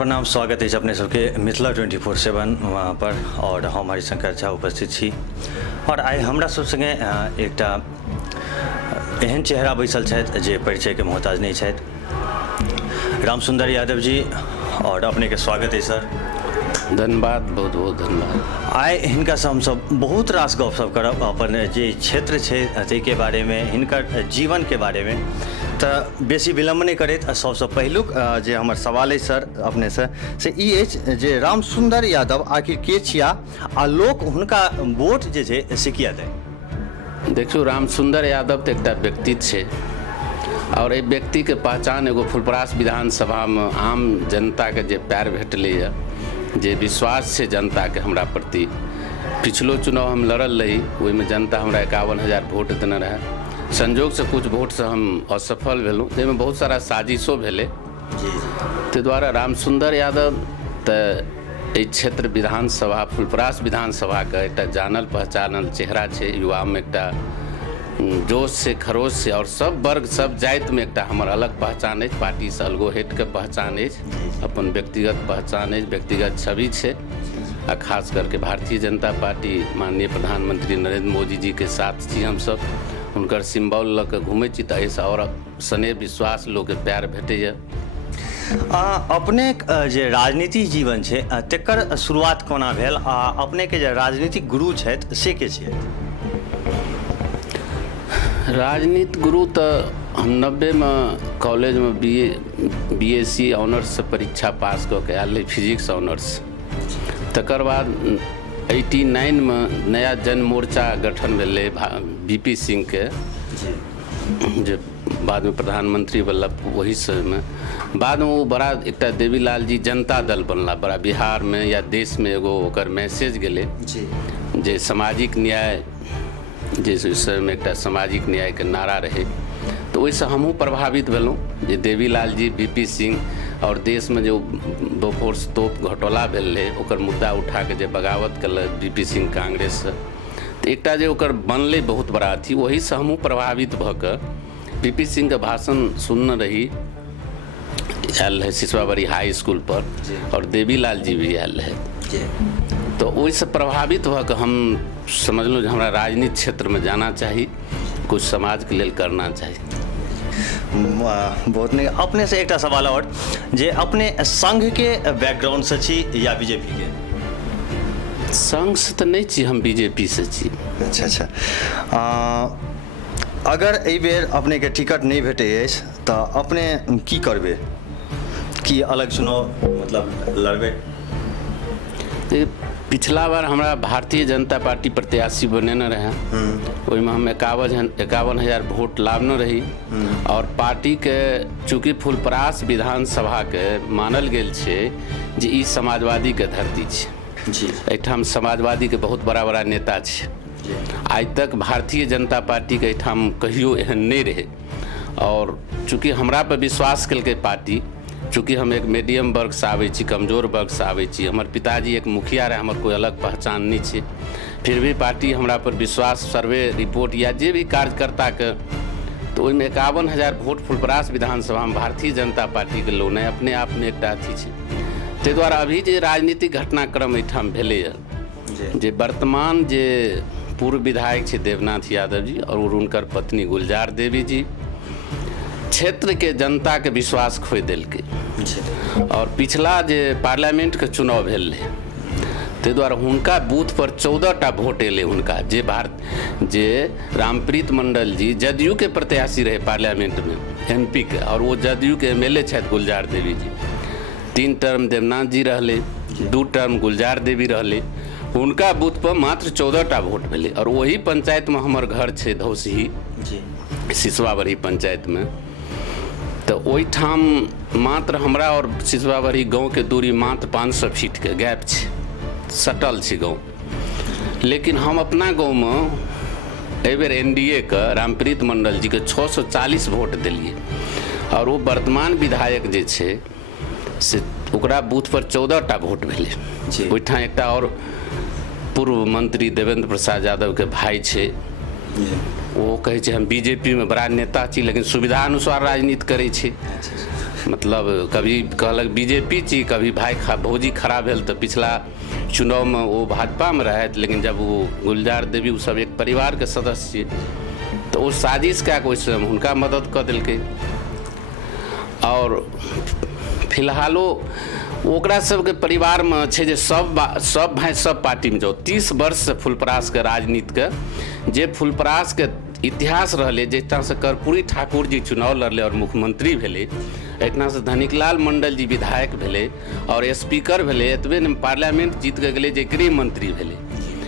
प्रणाम, स्वागत है अपने सबके मिथिला 24/7 वहाँ पर और हम हरिशंकर झा उपस्थित छी। और आइ हमरा सब संगे एकटा एहन चेहरा बैसल छथि जे परिचय के मोहताज नहीं छथि, रामसुंदर यादव जी। और अपने के स्वागत है सर। धन्यवाद, बहुत बहुत धन्यवाद। आइ हिनका से हम सब बहुत रास गपशप करब अपन जे क्षेत्र छै ताहिके बारे में, हिनकर जीवन के बारे में। तो बेसी विलम्ब नहीं करैत सबसे पहिलुक जे हमर सवाल है सर अपने से ई अछि जे रामसुंदर यादव आखिर के छिया आ लोक हुनका वोट जे छै से किया दे। देखियो, रामसुंदर यादव तो एकटा व्यक्ति छे और एहि व्यक्ति के पहचान एगो फुलपरास विधानसभा में आम जनता के जे प्यार भेटलैया, जे विश्वास है जनता के हमरा प्रति। पिछलो चुनाव हम लड़ल रही, ओहिमे जनता हमरा 51,000 वोट देने रहे। संजोग से कुछ वोट से हम असफल भेलूँ, जाहिमे बहुत सारा साजिशो भेलै। ताहि दुआरे रामसुंदर यादव तो एहि क्षेत्र विधानसभा फुलपरास विधानसभा के एकटा जानल पहचानल चेहरा छै। युवा में एकटा जोश से, खरोश से और सब वर्ग सब जाति में एकटा हमर अलग पहचान है। पार्टी से अलगो हट के पहचान है, अपन व्यक्तिगत पहचान है, व्यक्तिगत छवि है। आ खास करके भारतीय जनता पार्टी माननीय प्रधानमंत्री नरेंद्र मोदी जी के साथ छी हम सब। हुनकर सिम्बल लऽ के घूमै छी तऽ एहिसँ और स्नेह विश्वास लोक के प्यार भेटैया। अपने जे राजनीतिक जीवन छै तेकर शुरुआत कोना भेल आ अपने के जे राजनीतिक गुरु छथि से के छियै? राजनीतिक गुरु तो हम 90 में कॉलेज में BSc ऑनर्स से परीक्षा पास कऽ के आयल रही, फिजिक्स ऑनर्स। तकर बाद 89 में नया जन मोर्चा गठन भेलै VP सिंह के, जे बाद में प्रधानमंत्री बनला। वही समय में बाद में वो बड़ा एकटा देवीलाल जी जनता दल बनला, बड़ा बिहार में या देश में एगो ओकर मैसेज गेलै जे सामाजिक न्याय, जे समय में एकटा सामाजिक न्याय के नारा रहे। तो ओहिसँ हमहूँ प्रभावित भेलहुँ जे देवीलाल जी, VP सिंह और देश में जो बोफोर्स तोप घोटाला भेल रहे ओकर मुद्दा उठा के जे बगावत कलक VP सिंह कांग्रेस से, तो एकटा जे ओकर बनले बहुत बड़ा अथी, वही से हमहूँ प्रभावित भऽ कऽ VP सिंह के भाषण सुनने रही। आयल रहे सिसवाबड़ी हाई स्कूल पर और देवीलाल जी भी आयल रहे। तो ओहिसँ प्रभावित भऽ कऽ हम समझलहुँ जे हमरा राजनीतिक क्षेत्र में जाना चाही, कुछ समाज के लेल करना चाही। बहुत नहीं। अपने से एक सवाल और जे अपने संघ के बैकग्राउंड से छी या बीजेपी के? संघ से तो नहीं छी, हम BJP से छी। अच्छा। अगर एहि बेर अपने के टिकट नहीं भेटे अछि तो अपने की करबे? की अलग चुनाव मतलब लड़बे? पिछला बार हमरा भारतीय जनता पार्टी प्रत्याशी बनेने रहे, ओहिमे हम 51,000 वोट लावने रही। और पार्टी के चूँकि फुलपरास विधानसभा के मानल गेल छै जे ई समाजवादी के धरती छै, एहिठाम समाजवादी के बहुत बड़ा बड़ा नेता छै। आज तक भारतीय जनता पार्टी के एहिठाम कहियो एहन नहीं रहे। और चूँकि हमरा पर विश्वास केलकै पार्टी, चूँकि हम एक मीडियम वर्ग से आबै छी, कमजोर वर्ग से आबै छी, हमर पिताजी एक मुखिया रहे, हमर कोई अलग पहचान नहीं छै, फिर भी पार्टी हमरा पर विश्वास, सर्वे रिपोर्ट या जे भी कार्यकर्ता के, तो ओहिमे 51,000 वोट फुलपरास विधानसभा में भारतीय जनता पार्टी के लोने अपने आप में एकटा अथी छै। ताहि दुआरे अभी जे राजनीतिक घटनाक्रम एहिठाम भेलैया, जे वर्तमान जे पूर्व विधायक छै देवनाथ यादव जी और हुनकर पत्नी गुलजार देवी जी क्षेत्र के जनता के विश्वास खोइ देलकै। और पिछला जे पार्लियामेंट के चुनाव भेल रहे, ताहि दुआरे हुनका बूथ पर 14टा वोट एलै हुनका, जे रामप्रीत मंडल जी जदयू के प्रत्याशी रहे पार्लियामेंट में MP के, और वो जदयू के MLA छथि गुलजार देवी जी। 3 टर्म देवनाथ जी रहले, 2 टर्म गुलजार देवी रहले। हुनका बूथ पर मात्र 14टा वोट भेलै। और वही पंचायत में हमर घर छै धौसही, सिसवाबड़ी पंचायत में। तो ओहिठाम मात्र हमरा और सिसवाबड़ी गाँव के दूरी मात्र 500 फीट के गैप छै, सटल छै गाँव। लेकिन हम अपना गाँव में एहि बेर NDA के रामप्रीत मंडल जी के 640 वोट दिलिए। और वो वर्तमान विधायक जे छै से ओकरा बूथ पर 14टा वोट भेलै। ओहिठाम एकटा और पूर्व मंत्री देवेंद्र प्रसाद यादव के भाई छै, वो कहे हम BJP में बड़ा नेता छी, लेकिन सुविधा अनुसार राजनीति करे छे। मतलब कभी कहलक बीजेपी छी, कभी भाई भौजी खड़ा भेल तऽ पिछला चुनाव में वो भाजपा में रहत, लेकिन जब वो गुलजार देवी सब एक परिवार के सदस्य छियै तो वो साजिश कए कऽ ओहिसँ हुनका मदद कऽ देलकै। और फिलहालो ओकरा सबके परिवार में छै जे सब भाई सब पार्टी में जाओ। 30 वर्ष से फुलपरास के राजनीति के जे फुलपरास के इतिहास रहले, जहिठाम से कर्पूरी ठाकुर जी चुनाव लड़ले और मुख्यमंत्री भेले, एहिठाम से धनिकलाल मंडल जी विधायक भेले और स्पीकर भेले, एतबे ने पार्लियामेंट जीत के गेले जे गृह मंत्री भेले।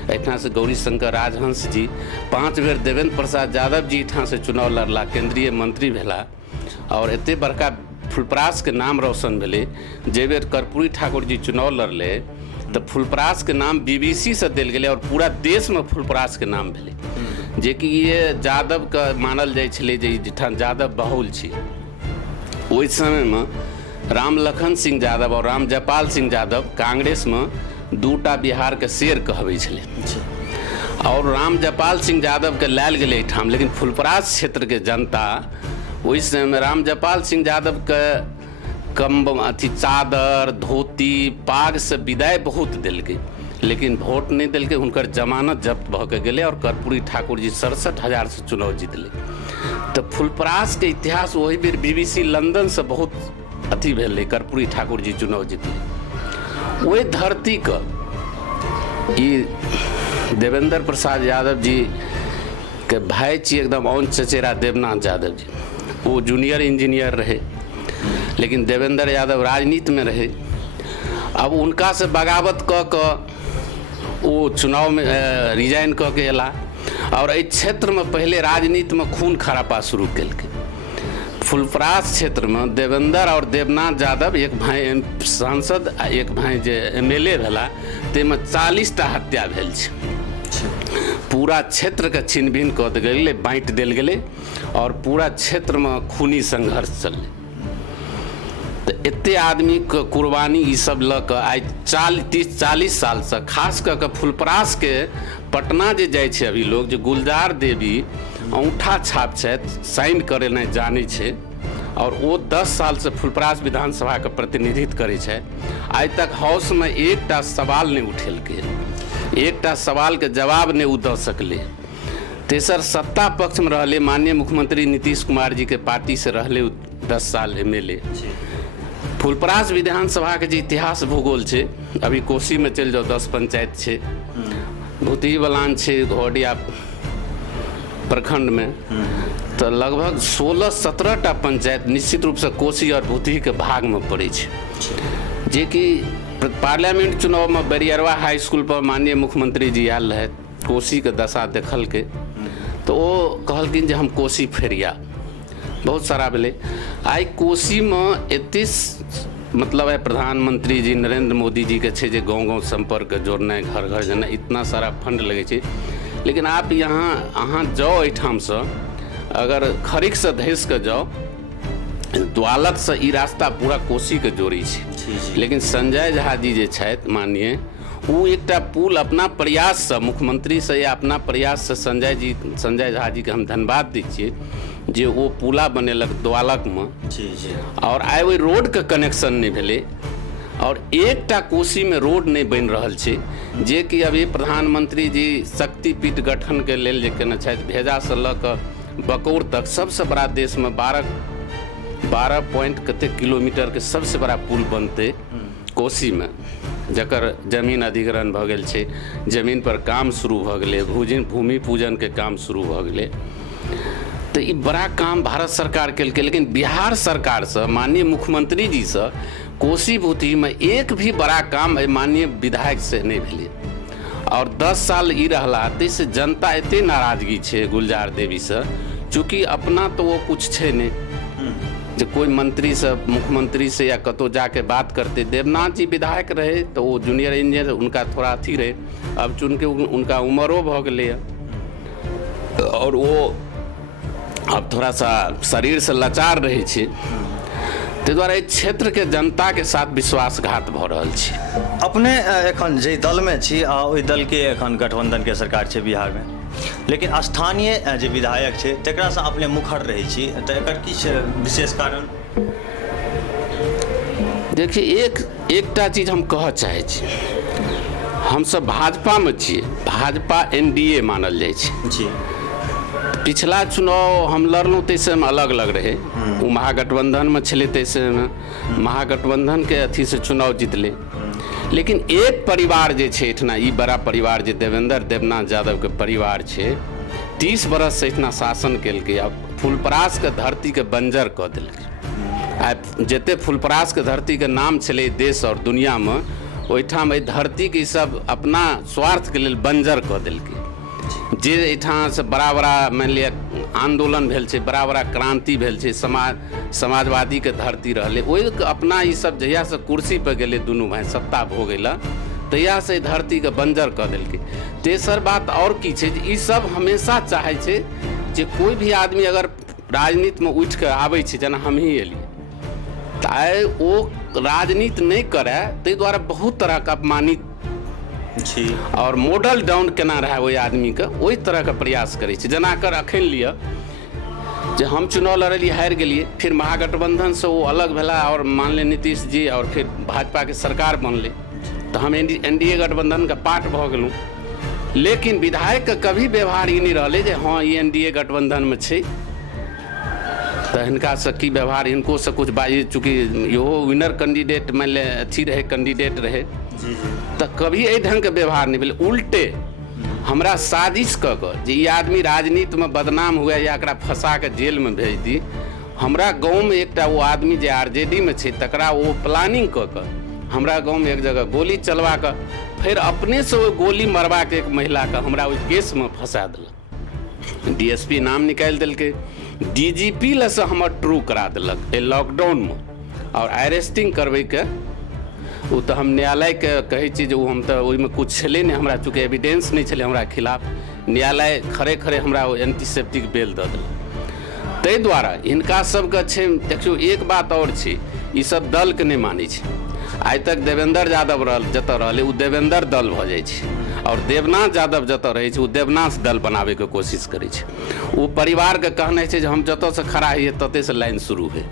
एहिठाम से गौरी शंकर राजहंस जी 5 बेर देवेंद्र प्रसाद यादव जी एहिठाम से चुनाव लड़ला, केंद्रीय मंत्री भेला और एते बड़का फुलपरास के नाम रोशन भेले। जे बेर कर्पूरी ठाकुर जी चुनाव लड़ले तो फुलपरास के नाम BBC से देल गेले और पूरा देश में फुलपरास के नाम भेले, जे कि ये यादव का मानल जाइ छलै जे जहिठाम यादव बहुल छी। ओहि समय में राम लखन सिंह यादव और राम जयपाल सिंह यादव कांग्रेस में 2टा बिहार के शेर कहबै छलै और राम जयपाल सिंह यादव के लायल गेलै एहिठाम, लेकिन फुलपरास क्षेत्र के जनता ओहि समय में राम जयपाल सिंह यादव के कम अथी चादर धोती पाग से विदाई बहुत देलकै, लेकिन वोट नहीं दिलकै, हुनकर जमानत जब्त भऽ के गेलै और कर्पूरी ठाकुर जी 67,000 से चुनाव जीतले। तो फुलपरास के इतिहास वही बेर BBC लंदन से बहुत अथी भेलै, कर्पूरी ठाकुर जी चुनाव जीतले। वही धरती का देवेंद्र प्रसाद यादव जी के भाई छी एकदम औन चचेरा देवनाथ यादव जी, वो जूनियर इंजीनियर रहे, लेकिन देवेंद्र यादव राजनीति में रहे। अब उनका से बगावत कऽ वो चुनाव में रिजाइन कऽ के एला और एहि क्षेत्र में पहले राजनीति में खून खरापा शुरू केलकै। फुलपरास क्षेत्र में देवेंद्र और देवनाथ यादव एक भाई सांसद आ एक भाई जे MLA भेला, ताहिमे 40टा हत्या भेल छै। पूरा क्षेत्र के छीन भिन कऽ गेलै, बाँटि देल गेलै और पूरा क्षेत्र में खूनी संघर्ष चललै। तो एते आदमी के कुर्बानी ई सब लऽ कऽ आइ 30-40 साल से खास कऽ के फुलपरास के पटना जे जाइ छै अभी लोग, जे गुलजार देवी औंठा छाप छथि, साइन करे नहि जानै छै और वो 10 साल से फुलपरास विधानसभा के प्रतिनिधित्व करे छै। आइ तक हाउस में एकटा सवाल नहीं उठेलकै, एकटा सवाल के जवाब नहीं उ दऽ सकलै। तेसर सत्ता पक्ष में रहले माननीय मुख्यमंत्री नीतीश कुमार जी के पार्टी से रहले 10 साल MLA। फुलपरास विधानसभा के जे इतिहास भूगोल छै, अभी कोसी में चल जाओ 10 पंचायत छै, भूतही बलान छै घोड़िया प्रखंड में, तो लगभग 16-17टा पंचायत निश्चित रूप से कोसी और भूतही के भाग में पड़े छै। जे कि पार्लियामेंट चुनाव में बैरियरवा हाई स्कूल पर माननीय मुख्यमंत्री जी आयल रहे, कोसी के दशा देखलकै तो वो कहलखिन जे हम कोसी फेरिया बहुत सारा भेलै। आइ कोसी में एते मतलब है प्रधानमंत्री जी नरेंद्र मोदी जी के छै जे गाँव संपर्क जोड़नाइ, घर घर जेनाइ, इतना सारा फंड लगे छै, लेकिन आप यहाँ अहाँ जाओ एहिठाम से अगर खरीक से धैस के जाओ, द्वालक से ई रास्ता पूरा कोसी के जोड़ी छै, लेकिन संजय झा जी जे छथि माननीय, वो एकटा पुल अपना प्रयास से मुख्यमंत्री से या अपना प्रयास से संजय झा जी के हम धन्यवाद दै छियै जे वो पुला बनेलक द्वालक में और आइ ओहि रोड के कनेक्शन नहीं भेलै और एकटा कोसी में रोड नहीं बनि रहल छै, जे कि अभी प्रधानमंत्री जी शक्तिपीठ गठन के लेल जे केने छथि, भेजा से लऽ कऽ बकौर तक सबसे बड़ा देश में 12 पॉइंट कते किलोमीटर के सबसे बड़ा पुल बनते कोसी में, जकर जमीन अधिग्रहण भऽ गेल छै, जमीन पर काम शुरू भऽ गेलै, भूमि पूजन के काम शुरू भऽ गेलै। तो ये बड़ा काम भारत सरकार केलकै, लेकिन बिहार सरकार से माननीय मुख्यमंत्री जी से कोसी भूतही में एक भी बड़ा काम माननीय विधायक से नहीं भेलै और 10 साल ई रहला, ताहिसँ जनता एते नाराजगी छै गुलजार देवी से, चूँकि अपना तो वो कुछ छै नहीं जो कोई मंत्री से मुख्यमंत्री से या कतो जाके बात करते। देवनाथ जी विधायक रहे तो वो जूनियर इंजीनियर, उनका थोड़ा अथी रहे, अब चूँकि उनका उम्रो भऽ गेलै और वो अब थोड़ा सा शरीर से लाचार रहे छै, ताहि दुआरे क्षेत्र के जनता के साथ विश्वासघात भऽ रहल छै। अपने एखन जे दल में छी, ओहि दल के एखन गठबंधन के सरकार छै बिहार में, लेकिन स्थानीय जे विधायक छै तकरा से अपने मुखर रहै छी, तऽ एकर किछु विशेष कारण? देखिए एकटा चीज हम कह चाहै छी, हमसब भाजपामे छियै, भाजपा एनडीए मानल जाइ छै जी। पिछला चुनाव हम लड़लहुँ ताहि समय अलग अलग रहे, वो महागठबंधनमे छलै, ताहि समय महागठबंधनके अथीसँ चुनाव जितलै। लेकिन एक परिवार जे छै एहिठिना, ई बड़ा परिवार जे देवेंद्र देवनाथ यादवके परिवार छै, 30 बरससँ एहिठिना शासन केलकै आ फुलपरासके धरतीके बंजर कऽ देलकै। आ जतेक फुलपरासके धरतीके नाम छलै देश और दुनियामे, ओहिठाम एहि धरतीके ई सब अपना स्वार्थके लेल बंजर कऽ देलकै। जे एहिठामसँ बड़ा बड़ा मानि लिअ आंदोलन भेल छै, बड़ा बड़ा क्रांति भेल छै, समाजवादीके धरती रहलै, ओहिके अपना ई सब जहियासँ कुर्सीपर गेलै दुनू भाइ सत्ता भोगै लए, तहियासँ एहि धरतीके बंजर कऽ देलकै। तेसर बात और की छै, जे ई सब हमेशा चाहै छै जे कोई भी आदमी अगर राजनीतिमे उठि कऽ आबै छै, जेना हमही एलियै, तऽ ओ राजनीति नहि करय, ताहि दुआरे बहुत तरहके अपमानित जी और मॉडल डाउन केना रहे ओहि आदमीके, ओहि तरहके प्रयास करै छै। जेना कर अखन लिअ जे हम चुनाव लड़लियै, हारि गेलियै, फिर महागठबंधनसँ वो अलग भेला और मान ले नीतीश जी, और फिर भाजपाके सरकार बनलै, तऽ हम एनडीए गठबंधनके पार्ट भऽ गेलहुँ। लेकिन विधायकके कभी व्यवहार ई नहि रहलै जे हाँ ई एनडीए गठबंधनमे छै तऽ हिनकासँ की व्यवहार, हिनकोसँ किछु बाजी, चूँकि इहो विनर कैंडिडेट मानि ले अथी रहे, कैंडिडेट रहे, तऽ कभी एहि ढंगके व्यवहार नहीं भेलै। उल्टे हमरा साजिश कऽ कऽ जे ई आदमी राजनीतिमे बदनाम हुए या एकरा फंसा कऽ जेलमे भेज दी, हमरा गाँवमे एकटा वो आदमी जे आरजेडीमे छै, तकरा वो प्लानिंग कऽ कऽ हमरा गाँवमे एक जगह गोली चलवा कऽ फिर अपनेसँ वो गोली मरवा के एक महिलाके हमरा ओहि केसमे फंसा देलक। डीएसपी नाम निकालि देलकै, डीजीपी लसँ हमर ट्रू करा देलक लॉकडाउनमे, और अरेस्टिंग करबैके वो तऽ हम न्यायालयके कहै छी जे हम तऽ ओहिमे किछु छलै नहि, हमरा चूँकि एविडेंस नहीं छलै हमरा खिलाफ, न्यायालय खड़े खड़े हमरा वो एंटीसेप्टिक बेल दऽ देलक। ताहि दुआरे हिनका सबके छै, देखियौ एक बात और छै, ई सब दलके नहि मानै छै। आइ तक देवेंद्र यादव जतऽ रहलै ओ देवेंद्र दल भऽ जाइ छै, और देवनाथ यादव जतऽ रहै छै ओ देवनाथ दल बनाबैके कोशिश करै छै। ओ परिवारके कहनाइ छै जे हम जतऽसँ खड़ा होइए ततेसँ लाइन शुरू होइ,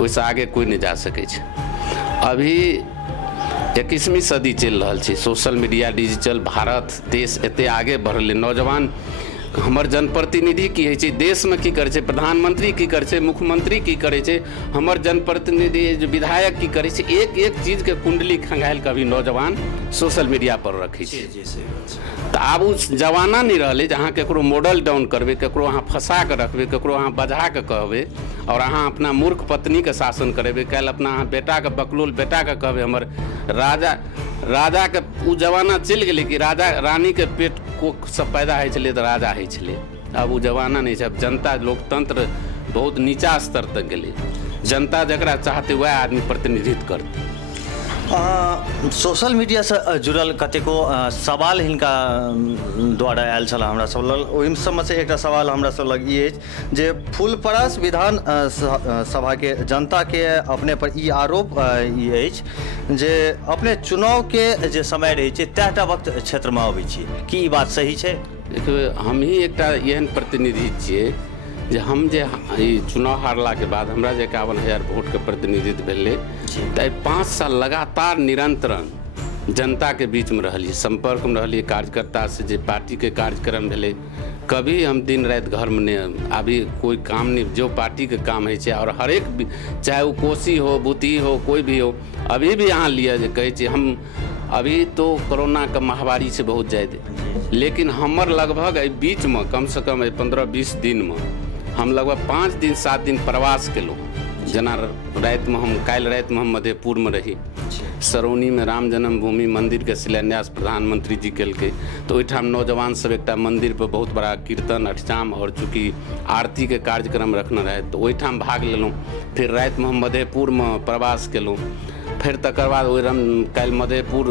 ओहिसँ आगे कोई नहीं जा सकै छै। अभी 21वीं सदी चलि रहल छै, सोशल मीडिया, डिजिटल भारत, देश एते आगे बढ़लै। नौजवान हमर जनप्रतिनिधि की होइ छै, देशमे की करै छै, प्रधानमंत्री की करै छै, मुख्यमंत्री की करै छै, हमर जनप्रतिनिधि विधायक की करै छै, एक एक चीजके कुंडली खंगालि कऽ अभी नौजवान सोशल मीडिया पर रखै छै। तऽ आब ओ जमाना नहीं रहलै जे अहाँ ककरो मॉडल डाउन करबै, ककरो अहाँ फंसा कऽ रखबै, ककरो अहाँ बजा कऽ कहबै, और अहाँ अपना मूर्ख पत्नीके शासन करेबै, काल्हि अपना अहाँ बेटाके बकलोल बेटाके कहबै हमर राजाके। ओ जमाना चलि गेलै कि राजा रानीके पेट कोखसँ पैदा होइ छलै तऽ राजा होइ छलै। अब वो जमाना नहीं छै, अब जनता लोकतंत्र बहुत नीचा स्तर तक गेलै, जनता जकरा चाहते वह आदमी प्रतिनिधित्व करतै। सोशल मीडिया से जुड़ल कतेको सवाल हिनका द्वारा आयल छल हमरा सब लग, ओहि सबमे से एकटा सवाल हमरा सब लग ई अछि जे फुलपरास विधान सभाके जनताके अपने पर ई आरोप ई अछि जे अपने चुनावके जे समय रहै छै तएटा वक्त क्षेत्रमे अबै छियै, की ई बात सही छै? देखियौ हम ही एकटा एहन प्रतिनिधि छियै जे हम जे चुनाव हारलाके बाद हमरा जे 51,000 वोटके प्रतिनिधित्व भेलै, तऽ 5 साल लगातार निरंतरण जनताके बीचमे रहलियै, संपर्कमे रहलियै कार्यकर्तासँ, जे पार्टीके कार्यक्रम भेलै कभी हम दिन राति घरमे नहीं, अभी कोई काम नहीं, जो पार्टीके काम होइ छै, और हरेक चाहे वो कोसी हो, बुती हो, कोई भी हो, अभी भी अहाँ लिअ जे कहै छी हम अभी तो कोरोना के महामारी से बहुत ज़्यादा, लेकिन हमर लगभग एहि बीचमे कमसँ कम 15-20 दिनमे हम लगभग 5 दिन 7 दिन प्रवास केलहुँ। जेना रातिमे हम काल्हि रातिमे हम मधेपुरमे रही, सरौनीमे राम जन्मभूमि मंदिरके शिलान्यास प्रधानमंत्री जी केलकै, तऽ ओहिठाम नौजवान सब एकटा मंदिर पर बहुत बड़ा कीर्तन अष्टजाम और चूँकि आरतीके कार्यक्रम रखने रहै तऽ ओहिठाम भाग लेलहुँ। फिर रातिमे हम मधेपुरमे प्रवास केलहुँ, फिर तकर बाद ओहि काल्हि मधेपुर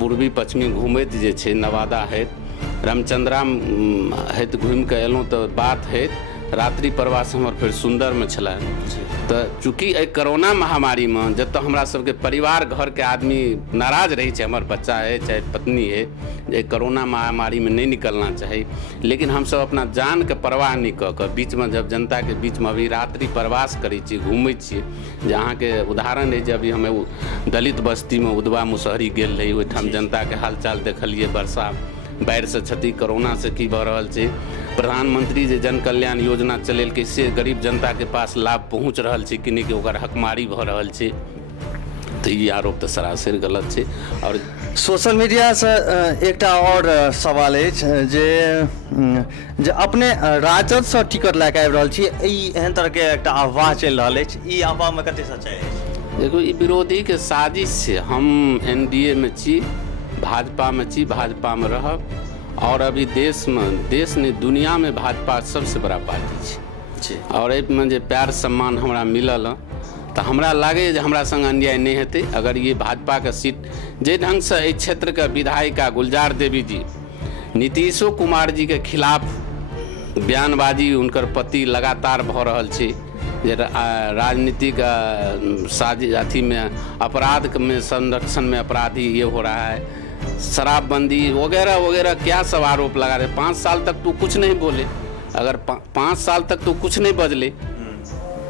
पूर्वी पश्चिमी घूमैत जे छै नवादा होइत रामचंद्राम होइत घूमि कऽ एलहुँ, तऽ बात होइत रात्रि प्रवास हमर फिर सुंदर में छला। तो चूँकि एहि कोरोना महामारी में जब तक हमरा सबके परिवार घर के आदमी नाराज रही है, हमार बच्चा है चाहे पत्नी है, जे कोरोना महामारी में नहीं निकलना चाहिए, लेकिन हम सब अपना जान के परवाह नहीं कऽ के बीच में जब जनता के बीच में अभी रात्रि प्रवास करै छी, घूमै छी, जहाँ के उदाहरण है, जब अभी हमें दलित बस्ती में उदवा मुसहरी गेल रही, ओहिठाम जनता के हालचाल देखलिए, वर्षा बाढ़ि से क्षति, कोरोना से की भऽ रहल छै, प्रधानमंत्री जे जन कल्याण योजना चलेलकै से गरीब जनता के पास लाभ पहुँच रहल छै कि नहीं, कि ओकर हकमारी भऽ रहल छै। तो ये आरोप तो सरासर गलत छै। और सोशल मीडिया से एकटा और सवाल अछि जे अपने राजद से टिकट लए के आबि रहल छी, एहन तरह के एकटा अफवाह चलि रहल अछि, ई अफवाह में कते सच्चाई अछि? देखो, ई विरोधी के साजिश छै। हम एनडीए में छी, भाजपा में छी, भाजपा में रहब, और अभी देश ने दुनिया में भाजपा सबसे बड़ा पार्टी छै। और एहिमे जे प्यार सम्मान हमरा मिलल तो हमरा लागे जे हमरा संग अन्याय नहीं हेतै। अगर ये भाजपा के सीट जे ढंग से एहि क्षेत्र के विधायिका गुलजार देवी जी नीतीशो कुमार जी के खिलाफ बयानबाजी उनकर पति लगातार भऽ रहल छै, जे राजनीतिक साजिश अथी में अपराध में संरक्षण में अपराधी ये हो रहा है, शराबबंदी वगैरह वगैरह क्या सब आरोप लगा रहे। 5 साल तक तू कुछ नहीं बोले, अगर 5 साल तक तू कुछ नहीं बजले,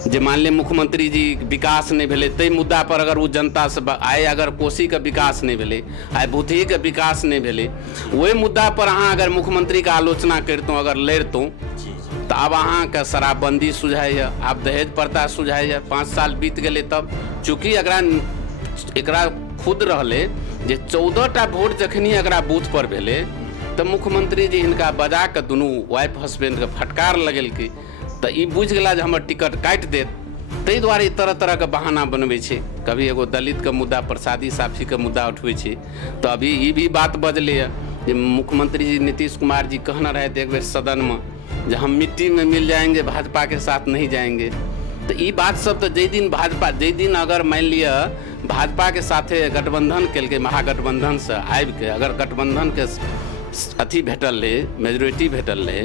जे मान ले मुख्यमंत्री जी विकास नहीं भेले, तै मुद्दा पर अगर वो जनता से आए, अगर कोसी का विकास नहीं भेले, आए भूतही के विकास नहीं भेले, वही मुद्दा पर अहाँ अगर मुख्यमंत्री का आलोचना करतों, अगर लड़तों, तो अब अहाँ के शराबबंदी सुझाइए, आप दहेज प्रथा सुझाइए। 5 साल बीत गए तब, चूँकि एकरा खुद रहले जे 14टा वोट जखनी एकरा बूथ पर भेले, तो मुख्यमंत्री जी हिनका बजा के दुनू वाइफ हस्बैंड के फटकार लगेलकै, तो ई बुझ गेला जे हमर टिकट काटि देत। ताहि दुआरे तरह तरह के बहाना बनबै छै, कभी एगो दलित के मुद्दा पर शादी साफी के मुद्दा उठबै छै। तो अभी ई भी बात बजले जे मुख्यमंत्री जी नीतीश कुमार जी कहना रहे थे एक बेर सदन में जे हम मिट्टी में मिल जाएंगे, भाजपा के साथ नहीं जाएंगे। तो ये बात सब तो जै दिन भाजपा, जै दिन अगर मान लिया भाजपा के साथे गठबंधन केलकै, महागठबंधन से आबि के अगर गठबंधन के अथी भेटल रहे, मेजोरिटी भेटल रहे,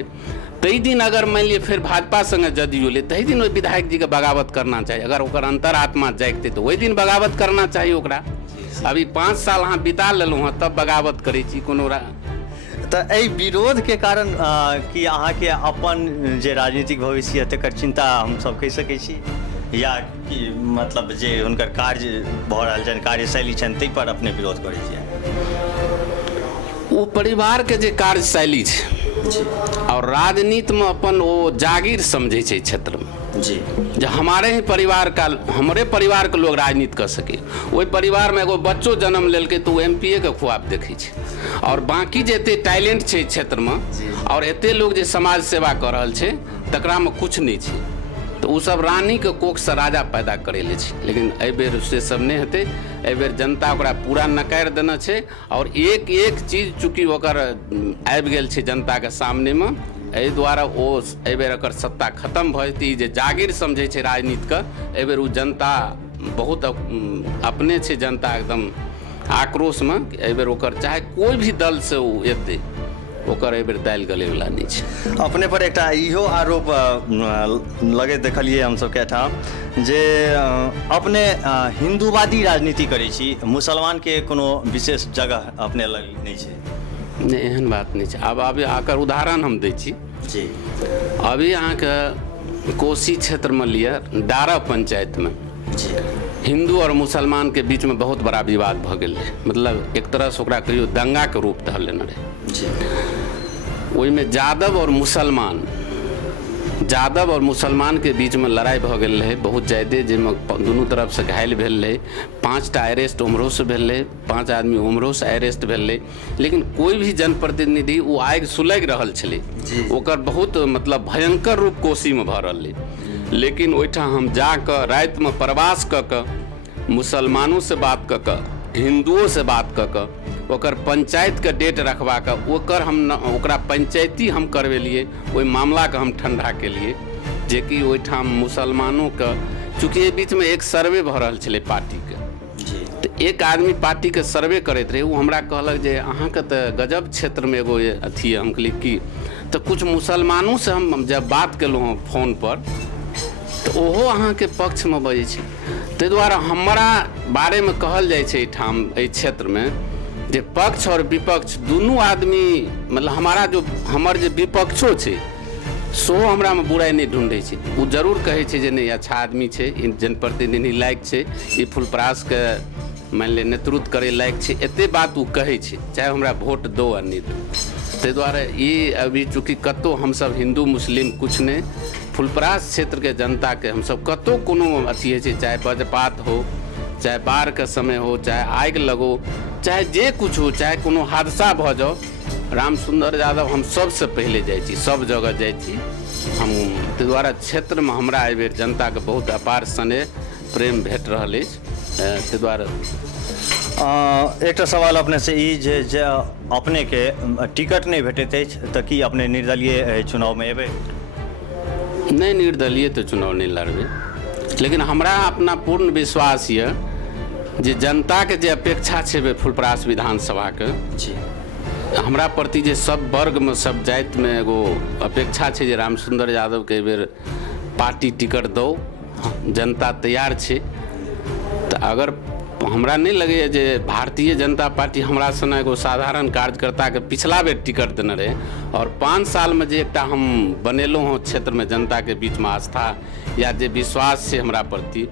तई दिन अगर मान लिया फिर भाजपा संगे जदयू ले, तही दिन विधायक जी के बगावत करना चाहिए। अगर ओकर अंतरात्मा जागते तो वही दिन बगावत करना चाहिए ओकरा। अभी 5 साल अहाँ बिता लेलहुँ हँ, तब बगावत करै छी कोनो। तो एहि विरोध के कारण कि अहाँ के अपन जे राजनीतिक भविष्य तकर चिंता हम सब कहि सकै छी, या कि मतलब जे हुनकर कार्य भऽ रहल छनि, कार्यशैली छनि, ताहि पर अपने विरोध करै छियै? वो परिवार के जे कार्यशैली छै और राजनीति में अपन वो जागीर समझे छै क्षेत्र में जी, जो हमारे ही परिवार का, हमारे परिवार के लोग राजनीति कर सके। वही परिवार में एगो बच्चों जन्म लेलकै तो एमपीए के खुआब देखै छै, और बाकी जे एते टैलेंट छै क्षेत्र में और एते लोग जे समाज सेवा कर रहल छै तकरा में कुछ नहीं छै। तो उ सब रानी के कोख से राजा पैदा करेले छै, लेकिन एहि बेर से सब नहीं हेतै। एहि बेर जनता ओकरा पूरा नकार देना छै, और एक एक चीज चूँकि ओकर आबि गेल छै जनता के सामने में, एहि दुआरे ओ एहि बेर एकर सत्ता खत्म भऽ जेतै। जे जागीर समझै छै राजनीति के, एहि बेर ओ जनता बहुत अपने छै, जनता एकदम आक्रोश में। एहि बेर ओकर चाहे कोई भी दल से ओ एतै, ओकर एहि बेर दालि गलेवला नहीं छै। अपने पर एकटा इहो आरोप लगे देखलिए हम सबके ठाम जे अपने हिंदूवादी राजनीति करै छी, मुसलमान के कोनो विशेष जगह अपने लग नहीं छै? नहीं, एहन बात नहीं छै। अब अभी आकर उदाहरण हम दै छी जी। अभी अहाँके कोसी क्षेत्र में लिया, डारा पंचायत में हिंदू और मुसलमान के बीच में बहुत बड़ा विवाद भऽ गेल है। मतलब एक तरह से ओकरा कहियो दंगा के रूप धऽ लेने रहे। ओहिमे यादव और मुसलमान के बीच में लड़ाई भऽ गेल रहे बहुत ज्यादा, जाहिमे दुनू तरफ से घायल भेल रहे। 5टा अरेस्ट उम्हरो से भेल रहे, 5 आदमी उम्हरो से अरेस्ट भेल रहे, लेकिन कोई भी जनप्रतिनिधि वो आगि सुलगि रहल छलै, ओकर बहुत मतलब भयंकर रूप कोसी में भऽ रहल है। लेकिन ओहिठाम हम जाकर रात में प्रवास कऽ कऽ मुसलमानों से बात कऽ कऽ, हिंदुओं से बात कऽ कऽ, ओकर पंचायत के डेट रखवा कऽ ओकर हम ओकरा पंचायती हम करवेलिए, ओहि मामला के हम ठंडा केलिए, जेकि ओहिठाम मुसलमानों के, चूँकि एहि बीच में एक सर्वे भऽ रहल छलै पार्टी के, तो एक आदमी पार्टी के सर्वे करैत रहे, वो हमरा कहलक जे अहाँके तऽ गजब क्षेत्र में एगो अथी है। हम कहलिए कि तो कुछ मुसलमानों से हम जब बात केलहुँ हँ फोन पर तो ओहो अहाँके पक्ष में बजै छै। ताहि दुआरे हमरा बारे में कहल जाइ छै एहिठाम एहि क्षेत्र में जे पक्ष और विपक्ष दुनू आदमी, मतलब हमर जे विपक्षो छै सेहो हमरा में बुराई नहीं ढूंढै छै। वो जरूर कहै छै जे नहीं अच्छा आदमी छै, जनप्रतिनिधि लायक छै, ई फुलपरास के मान लिअ नेतृत्व करे लायक छै, एते बात वो कहै छै, चाहे हमरा वोट दो आ नहीं दो। ताहि दुआरे ये अभी चूँकि कतौ हमसब हिंदू मुस्लिम कुछ नहीं, फुलपरास क्षेत्र के जनता के हमसब कतौ कोनो अथी है, चाहे वज्रपात हो, चाहे बाढ़ के समय हो, चाहे आगि लगो, चाहे जे कुछ हो, चाहे कोनो हादसा भ जाओ, रामसुंदर यादव हम सबसे पहले जाइ छी, सब जगह जाइ छी हम। ताहि दुआरे क्षेत्र में हमरा एहि बेर जनता के बहुत अपार स्नेह प्रेम भेट रहल अछि। ताहि दुआरे एक सवाल अपने से ई जे अपने के टिकट नहीं भेटैत अछि तऽ की अपने निर्दलीय चुनाव में एबै? नहीं, निर्दलीय तो चुनाव नहीं लड़बे, लेकिन हमरा अपना पूर्ण विश्वास ये जे जनता के जे अपेक्षा छै फुलपरास विधानसभा के जी हमरा प्रति जे सब वर्ग में सब जाति में एगो अपेक्षा छै जे रामसुंदर यादव के बेर पार्टी टिकट दो, जनता तैयार छै। तो अगर हमरा नहीं लगे जे भारतीय जनता पार्टी हमरा सना एगो साधारण कार्यकर्ता के पिछला बेर टिकट देने रहे और 5 साल में जे एकटा हम बनेलहुँ हँ क्षेत्र में जनता के बीच में आस्था या जे विश्वास छै हमरा प्रति,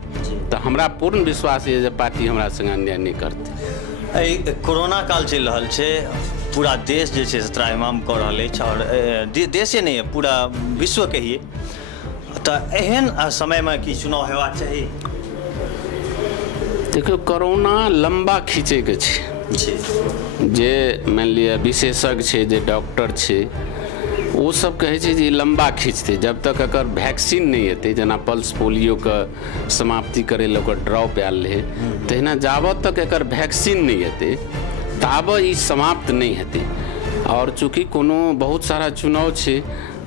तो हमरा पूर्ण विश्वास है जे पार्टी हमरा संग अन्याय नहीं करते। कोरोना काल चल रहा छै, पूरा देश जे छै त्राहिमाम कऽ रहल अछि और देशे नहीं है पूरा विश्व कहिए, तो एहन समय में कि चुनाव हेबाक चाही? देखियो कोरोना लंबा खींचे के छै, जे मान लिअ विशेषज्ञ छै, जे डॉक्टर छै, वो सब कहै छै जे लंबा खींचते जब तक एकर वैक्सीन नहीं हेतै। जेना पल्स पोलियो के समाप्ति करे ले ओकर ड्रॉप आयल रहे, तहिना जाबत तक एकर वैक्सीन नहीं हेतै ताबत ई समाप्त नहीं हेतै। और चूँकि कोनो बहुत सारा चुनाव छै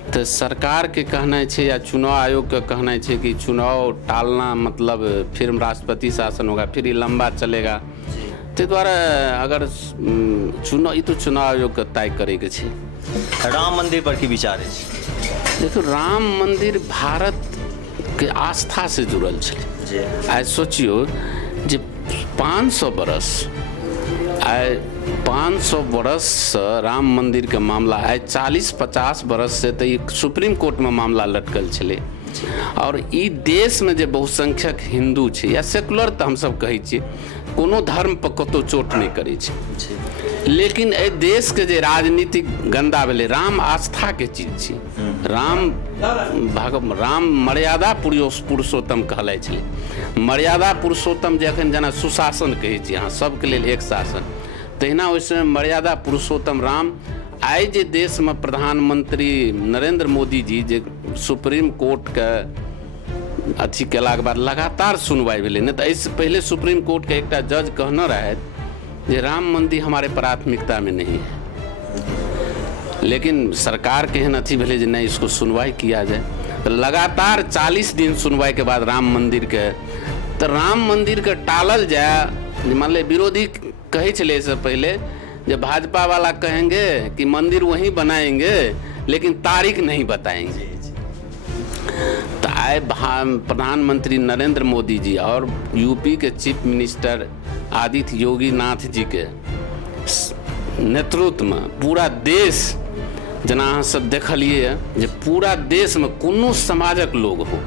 तो सरकार के कहना है या चुनाव आयोग का कहना है कि चुनाव टालना मतलब फिर राष्ट्रपति शासन होगा, फिर ये लंबा चलेगा। ते द्वारा अगर चुनाव ये तो चुनाव आयोग का तय करेगा छे। राम मंदिर पर की विचार है? देखो राम मंदिर भारत के आस्था से जुड़ल छे। आइ सोचियो जे 500 बरस आइ 500 बरस से राम मंदिर के मामला आइ 40-50 बरस से तो एक सुप्रीम कोर्ट में मामला लटकल छे। और ई देश में जे बहुसंख्यक हिंदू छे या सेकुलर तो हम सब कहे छे, कोनो धर्म पर कतो चोट नहीं करे छे, लेकिन ए देश के जे राजनीतिक गंदा भेले, राम आस्था के चीज छे। राम मर्यादा पुरुषोत्तम कहलाइ छे। मर्यादा पुरुषोत्तम जखन जेना सुशासन कहे छी अहाँ सबके लेल एक शासन, तहिना वैसे मर्यादा पुरुषोत्तम राम। आइ जे देश में प्रधानमंत्री नरेंद्र मोदी जी जे सुप्रीम कोर्ट के अथी केलाक बाद लगातार सुनवाई भेलै, नहीं तो इससे पहले सुप्रीम कोर्ट के एकटा जज कहना रहे जे राम मंदिर हमारे प्राथमिकता में नहीं है, लेकिन सरकार के अथी भेले जे नहीं इसको सुनवाई किया जाए। तो लगातार 40 दिन सुनवाई के बाद राम मंदिर के टालल जाए। मान ले विरोधी कहे चले इससे पहले जब भाजपा वाला कहेंगे कि मंदिर वहीं बनाएंगे लेकिन तारीख नहीं बताएंगे। तो आए प्रधानमंत्री नरेंद्र मोदी जी और यूपी के चीफ मिनिस्टर आदित्य योगी नाथ जी के नेतृत्व में पूरा देश जना अहाँ सब देखलिए जे पूरा देश में कोनो समाजक लोग हो,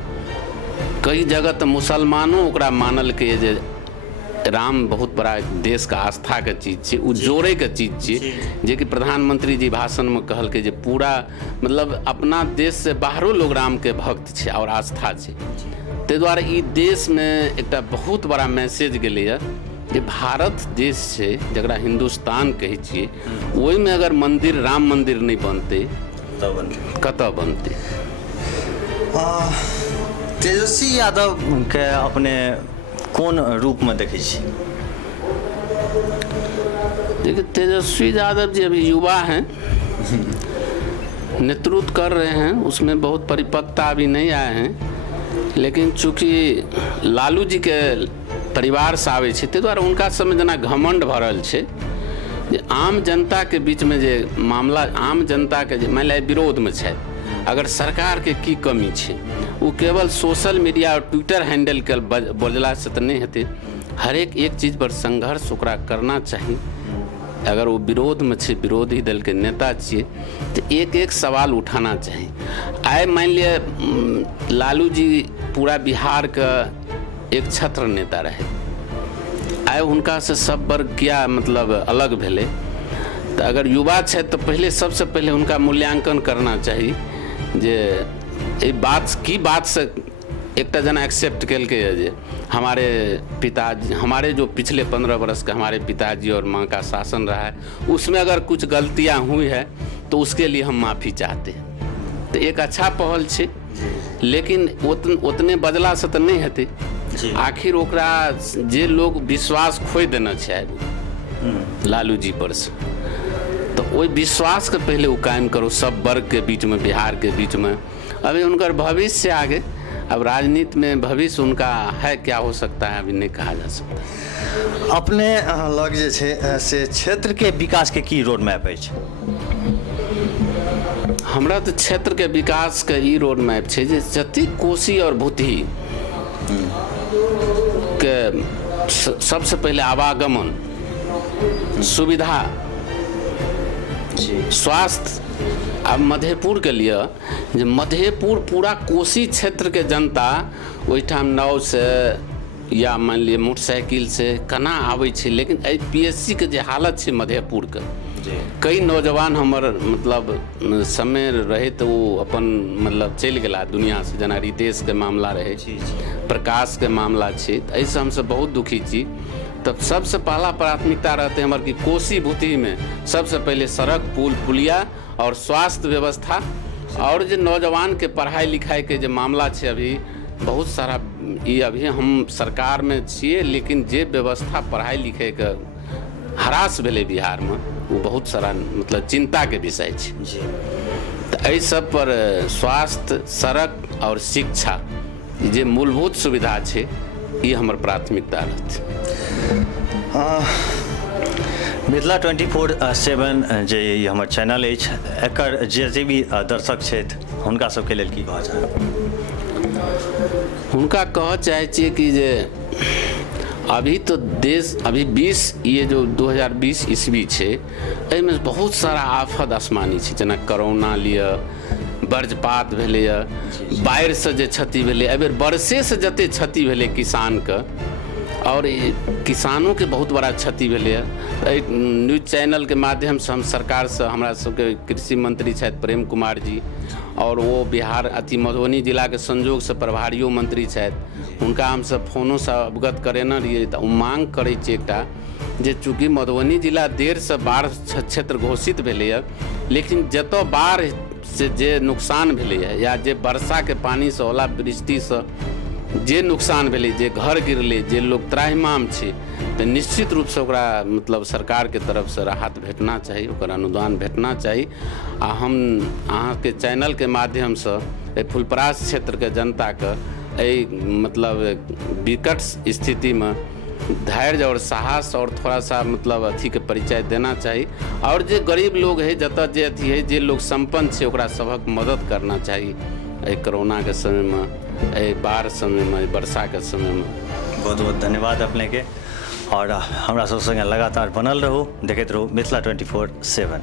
कई जगह तो मुसलमानों ओकरा मानल के जे राम बहुत बड़ा देश का आस्था के चीज छे, उ जोड़े के चीज छे, जे कि प्रधानमंत्री जी भाषण में कहल के जे पूरा मतलब अपना देश से बाहरो लोग राम के भक्त छे और आस्था छे। ते द्वारा ई देश में एकटा बहुत बड़ा मैसेज गेलै है जे भारत देश छे जकरा हिंदुस्तान कहे छिए, ओहि में अगर मंदिर राम मंदिर नहीं बनते कतऽ बनते। तेजस्वी यादव के अपने कौन रूप में देखे छी? देखिए तेजस्वी यादव जी अभी युवा हैं, नेतृत्व कर रहे हैं, उसमें बहुत परिपक्वता अभी नहीं आए हैं, लेकिन चूंकि लालू जी के परिवार से आबै छै, ताहि दुआरे हुनका सबमे जेना घमंड भरल छै जे आम जनता के बीच में जे मामला, आम जनता के जे मान लिअ विरोध में छै, अगर सरकार के की कमी छै, वो केवल सोशल मीडिया और ट्विटर हैंडल के बोलला से तो नहीं हेतै। हरेक एक चीज पर संघर्ष ओकरा करना चाही। अगर वो विरोध में छै, विरोधी दल के नेता छियै, तो एक एक सवाल उठाना चाही। आइ मान लिअ लालू जी पूरा बिहार का एक छत्र नेता रहे, आइ हुनका से सब वर्ग क्या मतलब अलग भेले। तो अगर युवा छै तो पहले सबसे पहले उनका मूल्यांकन करना चाहिए जे ये बात की बात से एक जना एक्सेप्ट केलकै जे हमारे पिताजी, हमारे जो पिछले 15 वर्ष का हमारे पिताजी और माँ का शासन रहा है, उसमें अगर कुछ गलतियाँ हुई है तो उसके लिए हम माफ़ी चाहते हैं। तो एक अच्छा पहल छै, लेकिन उतने बदला से तो नहीं हेतै। आखिर ओकरा जे लोग विश्वास खोइ देना छै लालू जी पर से, तो वही विश्वास के पहले वो कायम करो सब वर्ग के बीच में, बिहार के बीच में। अभी उनका भविष्य आगे, अब राजनीति में भविष्य उनका है, क्या हो सकता है अभी नहीं कहा जा सकता। अपने लग जे छै से क्षेत्र के विकास के की रोड मैप अछि? हमरा तो क्षेत्र के विकास के ई रोड मैप छै जे जति कोसी और भूतही के सबसे पहले आवागमन सुविधा, स्वास्थ्य। अब मधेपुर के लिए जे मधेपुर पूरा कोसी क्षेत्र के जनता ओहिठाम नाव से या मान लिअ मोटरसाइकिल से केना आबै छै, लेकिन पीएससी के जे हालत छै मधेपुर के, कई नौजवान हमर मतलब समय रहे तो वो अपन मतलब चलि गेला दुनिया से, जेना रितेश के मामला रहे, प्रकाश के मामला छै, एहिसँ हमसब बहुत दुखी छी। तब सबसे पहला प्राथमिकता रहते हमारे कि कोसी भूतही में सबसे पहले सड़क, पुल, पुलिया और स्वास्थ्य व्यवस्था, और जो नौजवान के पढ़ाई लिखाई के जो मामला है अभी बहुत सारा, ये अभी हम सरकार में छिए, लेकिन जे व्यवस्था पढ़ाई लिखाई के हरास भेले बिहार में, वो बहुत सारा मतलब चिंता के विषय है। तो एहि सब पर स्वास्थ्य, सड़क और शिक्षा जे मूलभूत सुविधा है, ये हमर प्राथमिकता रहते। मिथिला 24/7 जे हमर चैनल अछि, एकर जे भी दर्शक छथि हुनका सबके लेल की कहऽ चाहब? हुनका कहऽ चाहै छियै कि जे अभी तो देश अभी 20 ये जो 2020 ईस्वी छै, एहिमे बहुत सारा आफत आसमानी छै, जेना कोरोना लिअ, वज्रपात भेलैए, बाढ़िसँ जे क्षति भेलै, एहिबेर वर्षेसँ जते क्षति भेलै किसानके, और किसानों के बहुत बड़ा क्षति भेलै है। न्यूज चैनल के माध्यम से हम सरकार से, हमरा सबके कृषि मंत्री छथि प्रेम कुमार जी, और वो बिहार अति मधुबनी जिला के संजोग से प्रभारियो मंत्री छथि, हुनका हमसब फोनो से अवगत करेने रहिए। तऽ मांग करै छी एकटा जे चूँकि मधुबनी जिला देर से बाढ़ क्षेत्र घोषित भेलैए, लेकिन जतऽ बाढ़ से जे नुकसान भेलैए या जे वर्षा के पानी से, ओलावृष्टि से जे नुकसान भेलै, जे घर गिरलै, जे लोग त्राहिमाम छै, तऽ निश्चित रूप से ओकरा मतलब सरकार के तरफ से राहत भेटना चाही, ओकर अनुदान भेटना चाही। आ हम अहाँके चैनल के माध्यम से फुलपरास क्षेत्र के जनता के मतलब विकट स्थिति में धैर्य और साहस और थोड़ा सा मतलब अथी के परिचय देना चाहिए, और जे गरीब लोग है जतऽ जे अथी है, जे लोग संपन्न छै, ओकरा सबक मदद करना चाहिए कोरोना के समय में, बाढ़ समय में, वर्षा के समय में। बहुत बहुत धन्यवाद अपने के, और हमरा सब संगे लगातार बनल रहू, देखैत रहू मिथिला 24/7।